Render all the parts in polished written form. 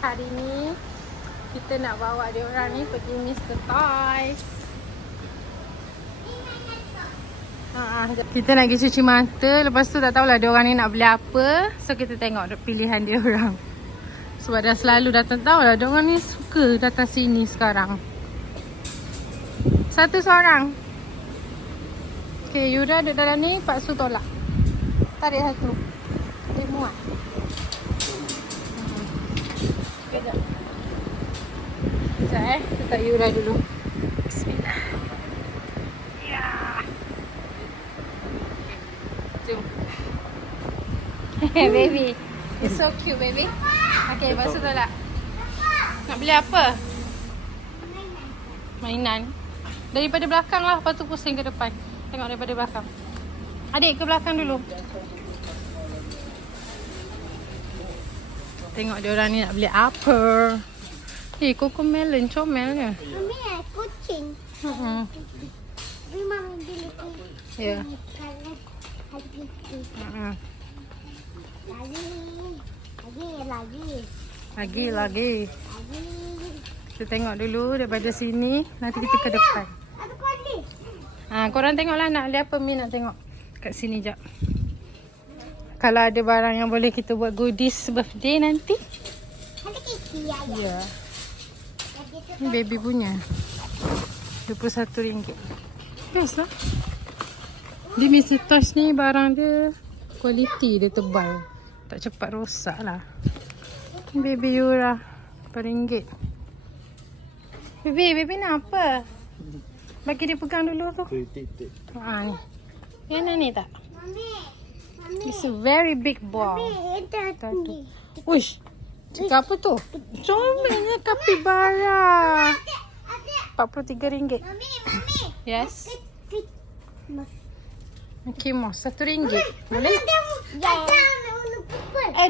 Hari ni kita nak bawa dia orang ni pergi Mr. Toys. Kita nak pergi cuci mata. Lepas tu tak tahulah dia orang ni nak beli apa. So kita tengok pilihan dia orang. Sebab dah selalu datang. Tahulah dia orang ni suka datang sini sekarang. Satu seorang. Okay, Yura duduk dalam ni. Pak Su tolak. Tarik satu. Dia muat. Sekejap. Sekejap Letak Yura dulu. Bismillah. Ya. Jom. Baby. It's so cute, baby. Okay, Pak Su tolak. Nak beli apa? Mainan. Daripada belakang lah. Lepas tu pusing ke depan. Tengok daripada belakang. Adik ke belakang dulu. Tengok dia orang ni nak beli apa. Coco melon, comel ke? Mami, kucing. Beli mami beli kucing. Ya. Lagi. Kita tengok dulu daripada sini. Nanti kita ke depan. Ada kuali. Korang tengoklah nak beli apa. Mi nak tengok kat sini jap. Kalau ada barang yang boleh kita buat goodies birthday nanti. Ada kiki ya. Ya. Ni baby punya. RM21. Best lah. Di Mr. Toys ni barang dia kualiti dia tebal. Tak cepat rosak lah. Ni baby Yura. RM4. Baby nak apa? Bagi dia pegang dulu tu. Ni. Yang ni tak? Mami. It's a very big ball. Mami, Uish. Cakap apa tu? Comelnya kapibara. RM43. Mami. Yes. Mickey Mouse. RM1. Boleh?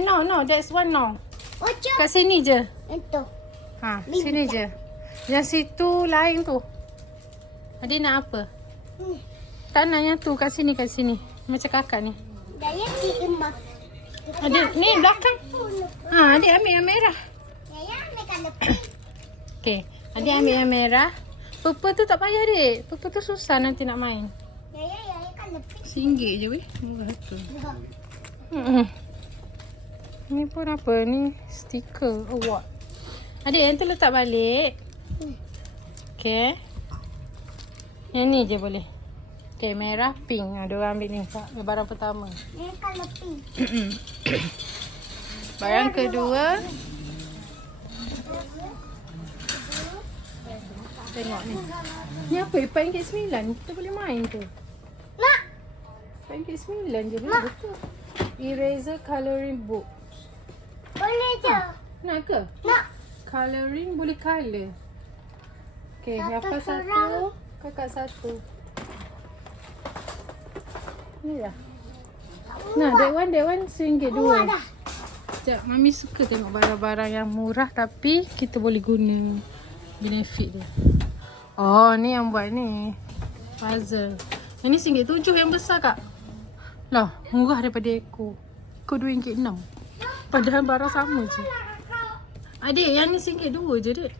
No. That's one no. Kat sini je. Itu. Sini je. Yang situ lain tu. Adik nak apa? Tak nak yang tu. Kat sini. Macam kakak ni. Daya di emas. Adik ni belakang. Adik ambil yang merah. Daya ambil kalau pink. Okay. Adik ambil yang merah. Purple tu tak payah adik. Purple tu susah nanti nak main. Daya kalau pink. RM1 je weh. Murah tu. Ni pun apa ni? Stiker award. Adik yang tu letak balik. Okay. Yang ni je boleh. Okay, merah, pink. Ada orang ambil ni. Barang pertama. Daya kalau pink. Barang kedua. Tengok ni. Ni apa? RM4.9. Kita boleh main tu. Nak. RM4.9 je boleh betul. Eraser coloring book. Boleh je. Nak ke? Nak. Coloring boleh colour. Okay, Yafa satu. Kakak satu. Ni dah. Nah, that one RM1 dua. Dah. Sekejap, Mami suka tengok barang-barang yang murah tapi kita boleh guna benefit dia. Oh, ni yang buat ni. Puzzle. Yang ni RM1.7 yang besar kak. Lah, murah daripada Eko. Eko RM2.6. Padahal barang sama je. Adik, yang ni RM1.2 je dek.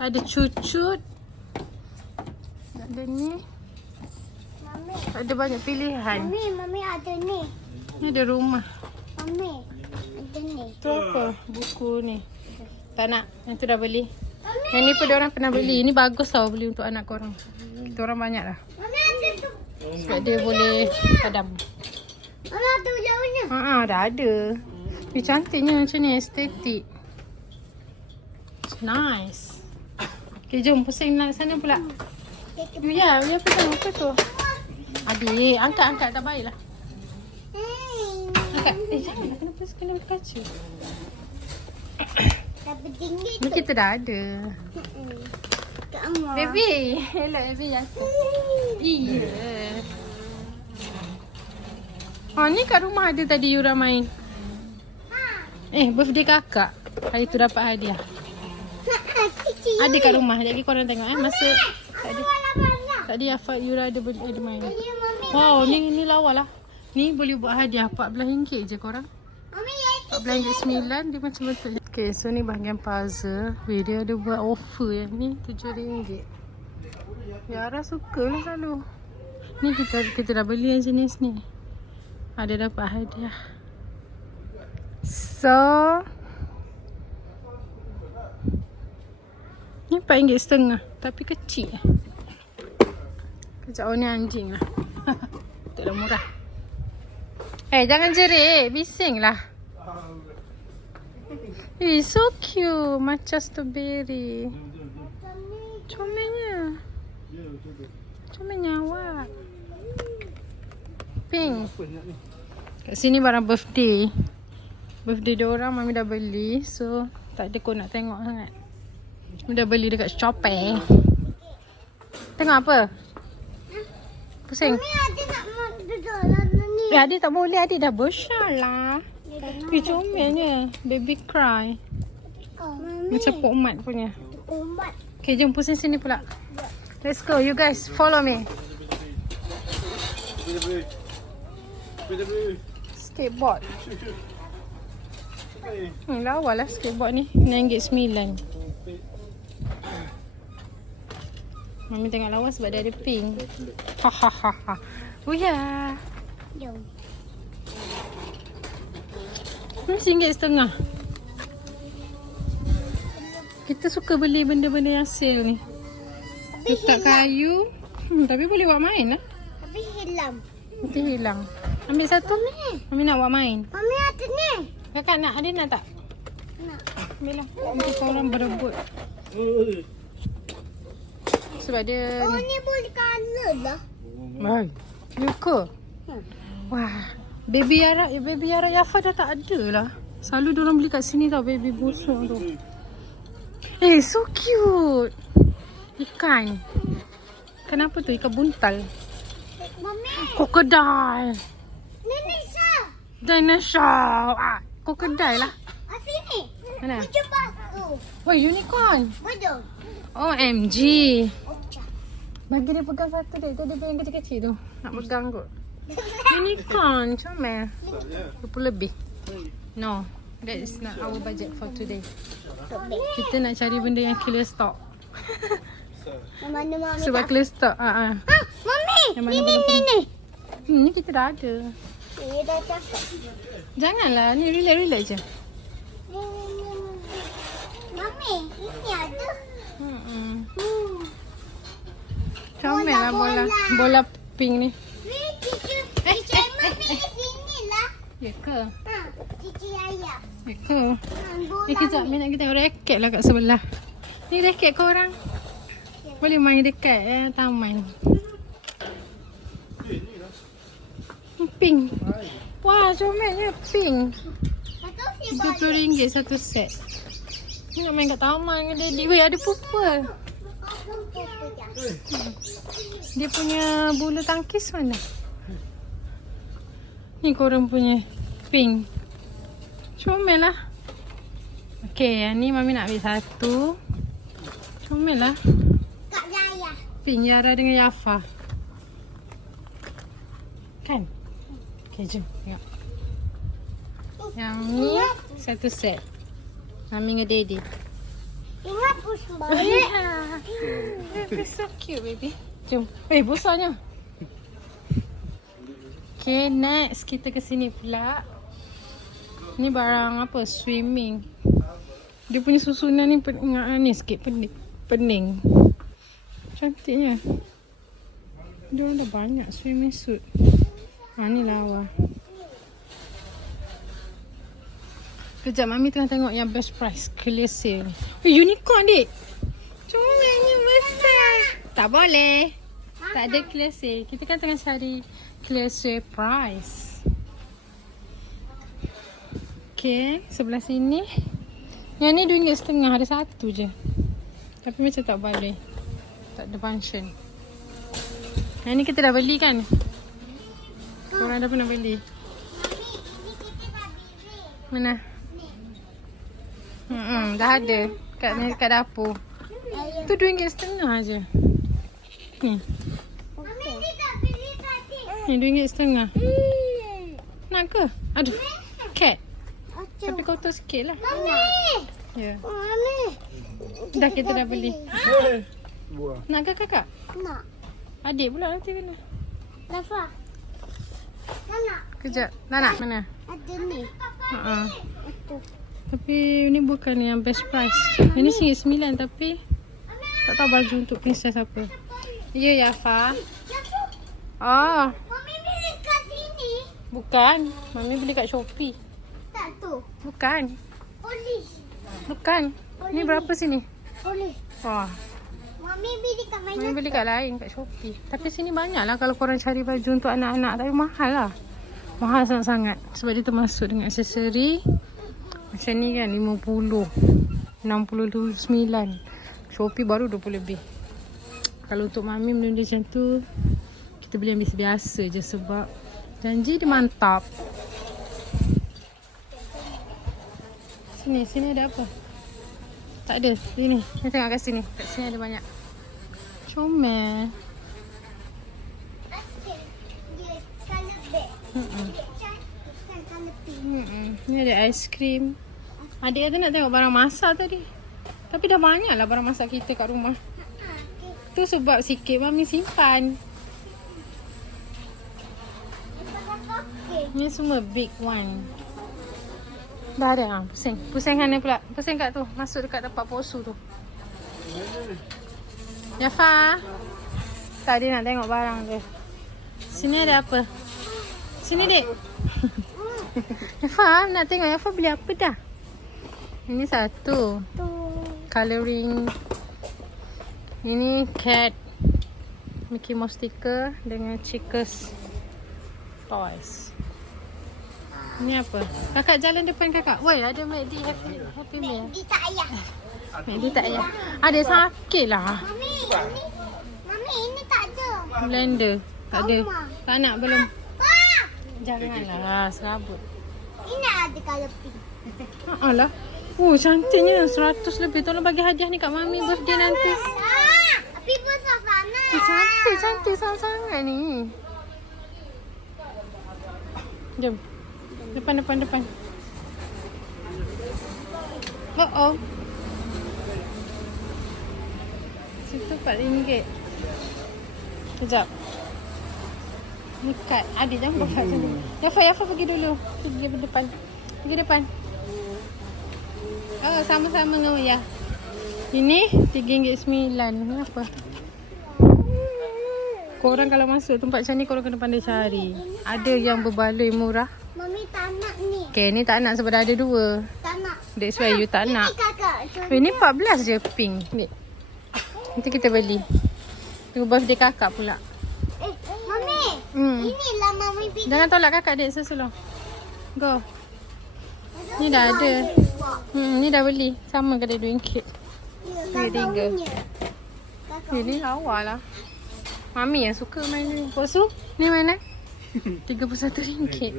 Ada cucut. Ada ni. Mami. Ada banyak pilihan. Mami ada ni. Ni ada rumah. Mami ada ni. Tu apa? Buku ni. Tak nak. Yang tu dah beli. Yang ni pun diorang pernah beli. Ini bagus tau beli untuk anak korang. Kita orang banyak lah. Mami ada tu. Sebab dia boleh padam. Mami ada jauhnya. Dah ada. Ni cantiknya macam ni. Estetik. Nice. Okay, jom. Pusing nak sana pula. Ya, pegang apa tu? Adik, angkat. Tak baiklah. Angkat. Janganlah. Kena berkaca. Tapi tinggi Ni tu. kita dah ada. Kamu. Baby. Hello, baby. Iya. Ni kat rumah ada tadi Yura main. Birthday kakak. Hari tu dapat hadiah. Ada kat rumah. Jadi korang tengok masa tadi Afat Yura ada main. Wow, ni lawa lah. Ni boleh buat hadiah RM14 je korang. Mami, RM14.9 dia macam betul. Okay, so ni bahagian puzzle. Dia ada buat offer yang ni RM7. Yara suka lah selalu. Ni kita dah beli yang jenis ni. Ada dapat hadiah. So ni RM4.5 tapi kecil. Kejap ni anjing lah. Tak dah murah. Jangan jerit, bising lah. So cute, macam strawberry. Comelnya. Comelnya awak. Pink. Kat sini barang birthday. Birthday diorang Mami dah beli. So tak ada kot nak tengok sangat. Mami dah beli dekat Shopee. Tengok apa? Pusing. Mami ada tak mau duduk lah ni. Adik tak boleh, adik dah besar lah. Comelnya. Baby cry. Mami. Macam Pok Mat punya. Umat. Okay, jom pusing sini pula. Let's go, you guys follow me. Skateboard. Lawa lah skateboard ni. RM9. Mami tengok lawa sebab dia ada pink. Hahaha. Oh ya. Jom. RM1.5. Kita suka beli benda-benda yang sale ni. Letak kayu. Tapi boleh buat main lah. Tapi hilang. Nanti hilang. Ambil satu. Mami nak buat main. Mami ada ni. Kakak nak, adik nak tak? Nak. Ambil lah. Nanti korang berebut. Sebab dia Oh ni. ni boleh colour lah. Baik. You ke? Wah. Baby Yara Yafa dah tak ada lah. Selalu diorang beli kat sini tau, baby busuk tu. So cute. Ikan. Ikan apa tu? Ikan buntal. Mami. Krokodil. Nenek Syah. Dinosaur. Krokodil lah. Sini. Mana? Cuba tu. Wah, unicorn. Betul. OMG. Ocak. Bagi dia pegang satu dia. Tu dia pegang kecil-kecil tu. Nak pegang kot. Unicorn. Comel. RM20 lebih. No. That is not our budget for today. Kita nak cari benda yang clear stock. Mana Mami Sebab tak? clear stock. Mami. Yang mana Ni belum ni ni. Ni kita dah ada. Ni dah cakap. Janganlah. Ni relax-relax je. Mami, ini ada. Comel lah bola. Bola pink ni. Ni cici Mami di sini lah. Ya ke? Cici ayah. Ya ke? Bola. Kejap. Min nak kita tengok raket lah kat sebelah. Ni raket korang. Boleh main dekat taman. Pink. Wah, comelnya pink. RM70 satu set. Ni nak main kat taman dengan daddy. Weh, ada purple. Dia punya bulu tangkis mana? Ni korang punya pink. Comel lah. Okay, yang ni Mami nak ambil satu. Comel lah. Kak Jaya. Pink Yara dengan Yafa. Kan? Okay, jom tengok. Yang ni satu set. Mami dengan daddy. Ingat push balik. It's so cute, baby. Jom. Besarnya. Okay, next kita ke sini pula. Ni barang apa? Swimming. Dia punya susunan ni ni sikit pening. Cantiknya. Dia orang dah banyak swimming suit. Ni lawa. Kejap, Mami tengah tengok yang best price. Clear sale. Unicorn, dik. Comelnya besar. Tak boleh. Tak ada clear sale. Kita kan tengah cari clear sale price. Okay, sebelah sini. Yang ni RM2.5. Ada satu je. Tapi macam tak boleh. Tak ada function. Yang ni kita dah beli kan? Korang dah pernah beli? Mana? Dah ada. Kat dapur. Tu RM2.5 je. Ni. Mami ni tak beli tadi. Ni RM2.5. Nak ke? Aduh. Cat. Tapi kotor sikit lah. Mami. Ya. Mami. Dah kita dah beli. Buah. Nak ke kakak? Nak. Adik pula nanti kena. Rafa. Nak. Kejap. Tak nak? Mana? Ada ni. Ha. Itu. Tapi ni bukan yang best price. Ini RM9 tapi tak tahu baju untuk princess apa. Ya, Yafa. Oh, Mami beli kat sini. bukan. Mami beli kat Shopee. Tak tu. Bukan. Polis. Bukan. Ni berapa sini? Polis. Wah, Mami beli kat mana? Mami beli kat lain, kat Shopee. Tapi sini banyak lah kalau korang cari baju untuk anak-anak. Tapi mahal lah. Mahal sangat-sangat. Sebab dia termasuk dengan aksesori. Macam ni kan, 50. 69. Shopee baru 20 lebih. Kalau untuk Mami benda macam tu, kita beli yang biasa-biasa je sebab janji dia mantap. Sini ada apa? Tak ada. Sini. Kita tengok kat sini. Kat sini ada banyak. Comel. Dia colour bag. Colour pink. Ni ada aiskrim. Adik kata nak tengok barang masak tadi. Tapi dah banyak lah barang masak kita kat rumah. Tu sebab sikit Mami simpan. Ni semua big one. Dah ada ha? Pusing. Pusing mana pula? Pusing kat tu. Masuk dekat tempat posu tu. Yafa. Tadi nak tengok barang dia. Sini ada apa? Sini dek. Yafa nak tengok Yafa beli apa dah? Ini satu. Tu. Colouring. Ini cat. Mickey Mouse sticker dengan Checkers toys. Ini apa? Kakak jalan depan kakak. Woi, ada McD Happy Meal. Dia tak payah. McD tak payah. Ada sakit lah. Mami ini tak ada. Blender. Tak ada. Oma. Tak nak belum. Wah! Janganlah serabut. Ini ada colour pink. Alah. Cantiknya. 100 lebih. Tolong bagi hadiah ni kat Mami birthday nanti. Tapi besar sana. Cantik sangat-sangat ni. Jom. Depan. Oh. Situ RM4. Sekejap. Ni kad. Adik jangan buat kat sini. Yafa pergi dulu. Pergi depan. Pergi depan. Oh, sama-sama dengan Uyah. Ini RM3.9. Ni apa? Korang kalau masuk tempat macam ni, korang kena pandai cari. Ada yang berbaloi murah. Mami tak nak ni. Okay, ni tak nak sebab dah ada 2. Tak nak. That's why you tak nak. Ini kakak. Ini 14 je pink. Ni. Nanti kita beli. Tunggu birthday kakak pula. Mami. Inilah Mami pilih. Jangan tolak kakak, dek. Sesulur. Go. Ni dah ada. Ni dah beli. Sama ke dia RM2. RM3. Ini lawa lah. Mami yang suka main ni. Posu, ni mana? RM31.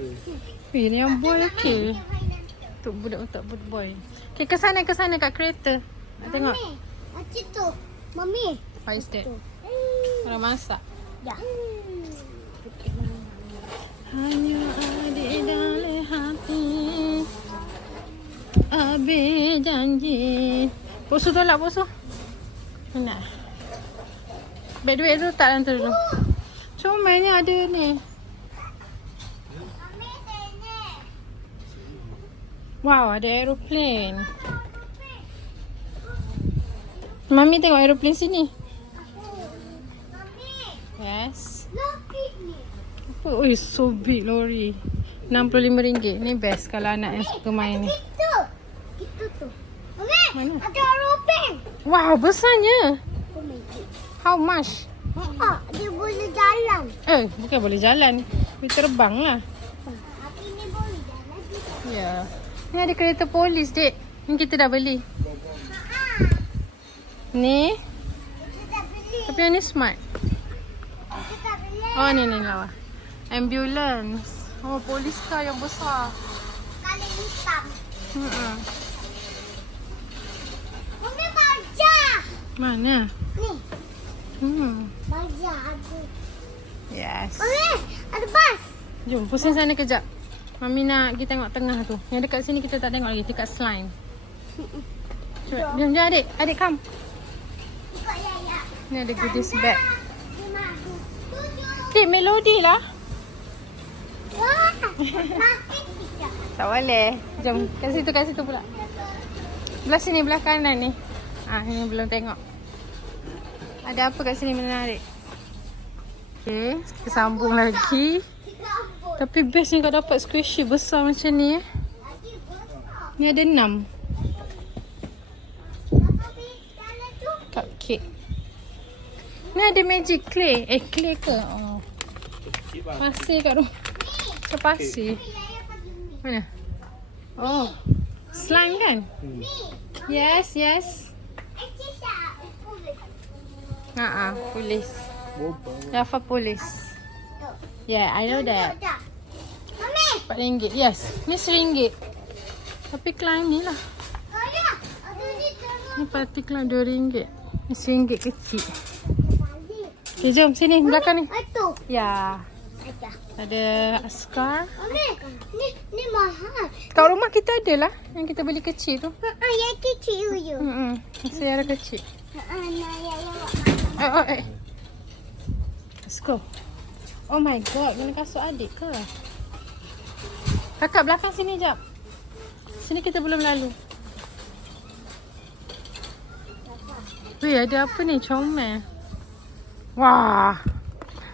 Ni yang boy okey. Untuk budak-budak boy. Okay, ke sana kat kereta. Nak tengok. Mami. Macam tu. Mami. What is that? Orang masak. Ya. Hanya adik dalam hati. Habis janji. Posu tolak posu. Nak. Beg duit tu tak hantar dulu. Comel ni ada ni. Mami sini. Wow, ada aeroplane. Mami tengok aeroplane sini. Mami. Yes. Loki ni. Apa? Oh, so big lori. RM65. Ni best kalau anak yang suka main ni. Itu tu. Mami. Mana? Ada aeroplane. Wow, besarnya. Oh my god. How much? Dia boleh jalan. Bukan boleh jalan. Dia terbang lah. Tapi ni boleh jalan juga. Ya. Ni ada kereta polis, dek. Ni kita dah beli. Ni. Kita tak beli. Tapi yang ni smart. Kita tak beli. Oh, ni lawa. Ambulance. Oh, polis car yang besar. Kali hitam. Mami baja. Mana? Ni. Baja ada. Yes. Mami ada bas. Jom, pusing sana kejap. Mami nak pergi tengok tengah tu. Yang dekat sini kita tak tengok lagi. Dekat slime. Jom, jom adik. Adik, come. Buka ya. Ni ada goodies bag. 5, 7. Dik, melodi lah. Wah. Makin kita. Tak boleh. Jom, kat situ pula. Belah sini, belah kanan ni. Ini belum tengok. Ada apa kat sini menarik? Okay, kita sambung lagi. Tapi best ni kau dapat squishy besar macam ni. Ni ada 6. Cupcake. Ni ada magic clay. Clay ke? Oh. Pasir kat rumah. Macam pasir. Mana? Oh. Slime kan? Yes. Polis. Jaffa polis. Yeah, I know that. Mami. RM4. Yes. Ni RM1. Tapi climb ni lah. Kaya. Ada ni tengok. Ni partik lah RM2. Ni RM1 kecil. Okay, jom sini belakang ni. Itu. Ya. Ada. Ada askar. Mami. Ni mahal. Kat rumah kita ada lah. Yang kita beli kecil tu. Yang kecil je. Masih ada kecil. Nah, Let's go. Oh my god, kena kasut adik ke? Kakak belakang sini jap. Sini kita belum lalu. Weh, ada apa ni? Comel. Wah.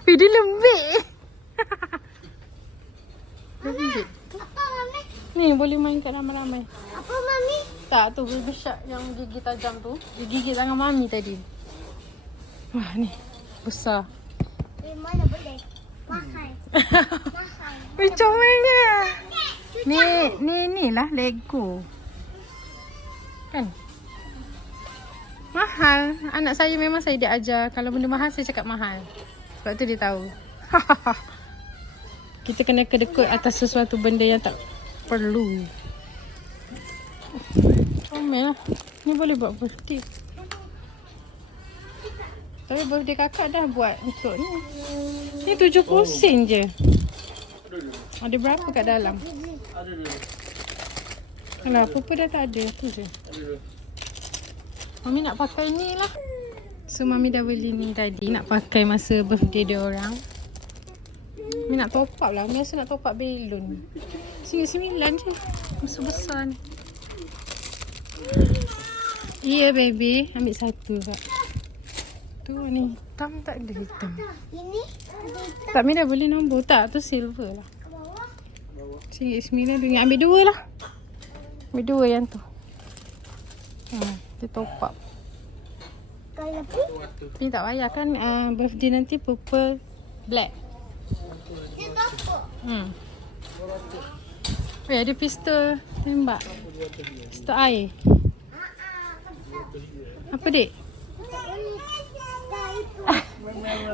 Weh, dia lembik. Lembik. Apa Mami? Ni boleh main kat ramai-ramai. Apa Mami? Tak, tu baby shark yang gigi tajam tu. Dia gigit tangan mami tadi. Wah, ni. Besar. Mana boleh? Mahal. Mahal. Weh, comelnya. Ni lah Lego. Kan? Mahal. Anak saya memang saya dia ajar. Kalau benda mahal saya cakap mahal. Sebab tu dia tahu. Kita kena kedekut atas sesuatu benda yang tak perlu. Comel lah. Ni boleh buat birthday. Tapi birthday kakak dah buat untuk ni. Ni 70 sen je. Ada berapa kat dalam? Alah, apa-apa dah tak ada. Tu je. Mami nak pakai ni lah. So, Mami dah beli ni tadi. Nak pakai masa birthday dia orang. Mami nak top up lah. Mami rasa nak top up balloon. RM9 je. Besar-besar ni. Ya, yeah, baby. Ambil satu kak. Tu ni. Hitam tak ada hitam. Ini Tak, Mami dah beli nombor. Tak, tu silver lah. RM9 tu. Ambil 2 lah. Ambil 2 yang tu. Dia top up. kalau Ni tak payah kan. Birthday nanti purple black. dia apa? Ada pistol tembak. Pistol air. Apa dek?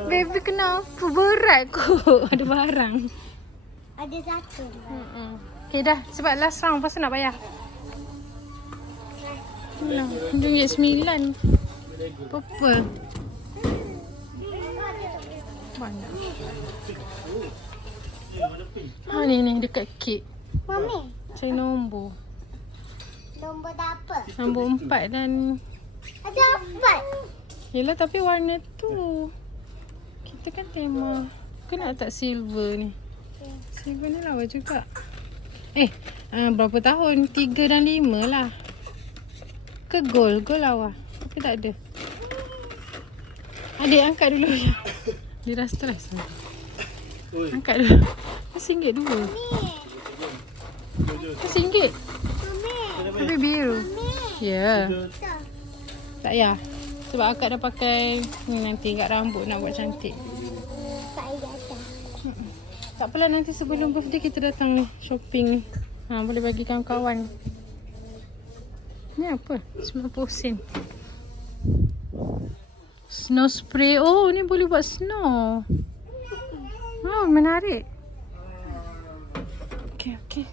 Baby kenapa? Berat kot. Ada barang. Ada satu. Okay dah. Sebab last round pasal nak bayar. RM9. Purple. Banyak. Ni dekat kek. Mami, Cari nombor. nombor apa? Nombor 4 dan... Ada apa? Yelah tapi warna tu. Kita kan tema. Kau nak tak silver ni? Silver ni lawa juga. Berapa tahun? 3 dan 5 lah. Ke gold? Gold lawa. Tapi tak ada. Adik angkat dulu. Dia dah stress. Angkat dulu. RM1 dua. RM1. Tapi biru. Ya. Tak payah. Sebab akak dah pakai ni nanti kat rambut nak buat cantik. Tak apalah, nanti sebelum birthday kita datang ni shopping ni. Boleh bagi kawan-kawan. Ni apa? 90 sen. Snow spray. Oh, ni boleh buat snow. Menarik. Okay.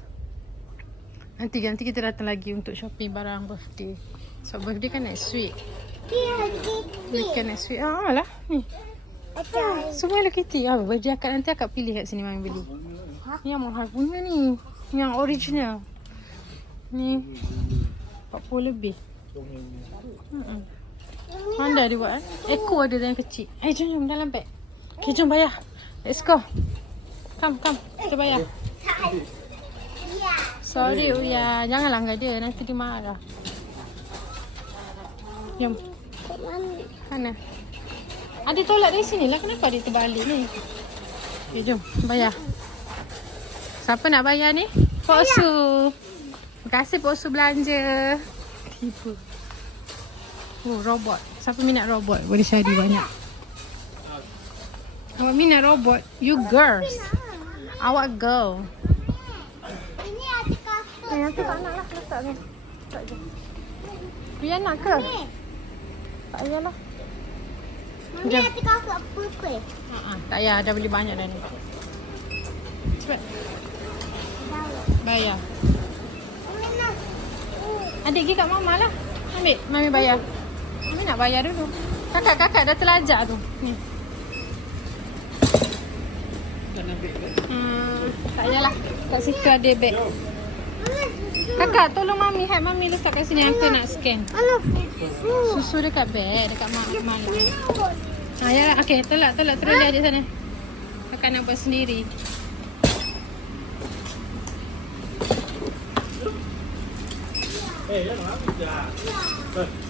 Nanti kita datang lagi untuk shopping barang birthday. So birthday kan next week. Weekend next week. Lah ni. Semua Hello Kitty. Birthday akak nanti akak pilih kat sini Mami beli. Ni yang mahal punya ni. Yang original. Ni 40 lebih. Pandai dia buat Echo ada yang kecil. Jom dalam beg. Okay, jom bayar. Let's go. Come. Kita bayar. Sorry Uya. Jangan langgar dia. Nanti dia marah. Jom. Mana? Ada tolak dari sini lah. Kenapa dia terbalik ni? Okay, jom. Bayar. Siapa nak bayar ni? Pok Su. Terima kasih Pok Su belanja. Tipu. Oh, robot. Siapa minat robot? Boleh cari banyak. Awak minat robot? You girls. Awak girl. Ini ada kasut. Yang tu tak nak lah. Letak ni. Letak je. Biar nak ke? Tak payahlah. Mami Jom. ada kasut putih. Tak payah. Dah beli banyak dah ni. Cepat. Bayar. Mami nak. Adik pergi kat mama lah. Ambil. Mami bayar. Mami nak bayar dulu. Kakak dah terlajak tu. Ni. Tak payahlah. Kat situ ada beg. Kakak tolong Mami. Help Mami letak kat sini. Aku nak scan. Mana Susu dekat beg. Dekat mak. Ya. Okay. Tolak. Terus dia di sana. Kakak nak buat sendiri.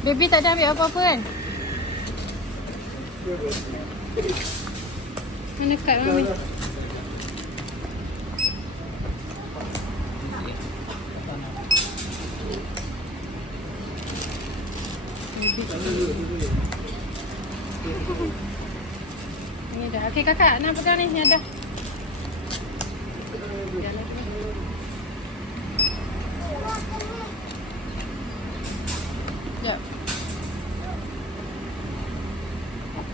Baby tak ada ambil apa-apa kan? Mana kad Mami? Ni dah. Okey kakak, nak pegang ni ada. Jap.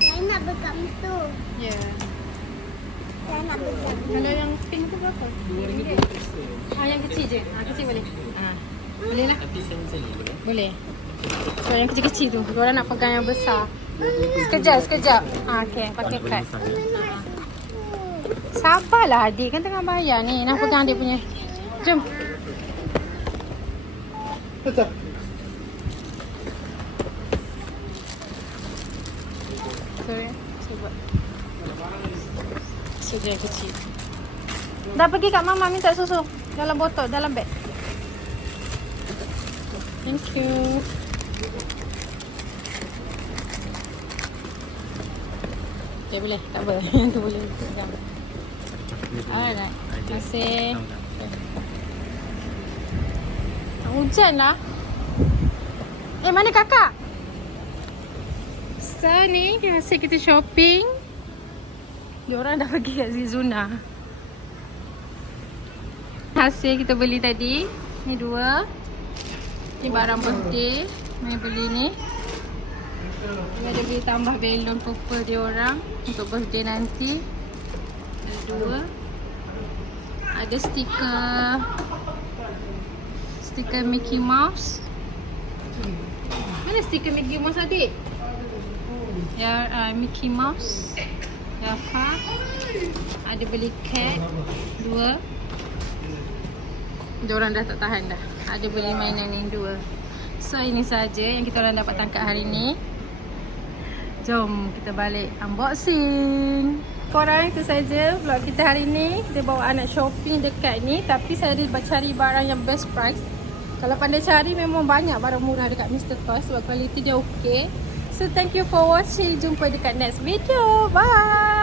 Saya nak pegang tu. Ya. Saya nak pegang. Kalau yang pink tu berapa? RM2. Yang kecil je. Kecil boleh. Boleh lah. Tapi seni boleh. Boleh. So yang kecil-kecil tu. Diorang nak pegang yang besar. Sekejap. Okey, pakai kad. Sabarlah adik. Kan tengah bayar ni. Nak pegang adik punya. Jom. Sorry. Cuba. Susu yang kecil. Dah pergi kat mama minta susu. Dalam botol, dalam beg. Thank you. Okay, boleh. Tak apa. Tu boleh. Pegang. Alright. Terima kasih. Hujan lah. Mana kakak? So ni hasil kita shopping. Diorang dah pergi kat Zizuna. Hasil kita beli tadi. Ni 2. Ni barang birthday. Ni beli ni. Ni ada beli tambah balon purple diorang untuk birthday nanti. Ada 2. Ada stiker Mickey Mouse. Mana stiker Mickey Mouse adik? Ya, Mickey Mouse. Jafar. Ada beli cat 2. Diorang dah tak tahan dah. Ada beli mainan ni 2. So ini saja yang kita orang dapat tangkap hari ni. Jom kita balik unboxing. Korang, itu saja vlog kita hari ni. Kita bawa anak shopping dekat ni. Tapi saya ada cari barang yang best price. Kalau pandai cari memang banyak barang murah dekat Mr. Toys. Sebab kualiti dia okey. So thank you for watching. Jumpa dekat next video. Bye.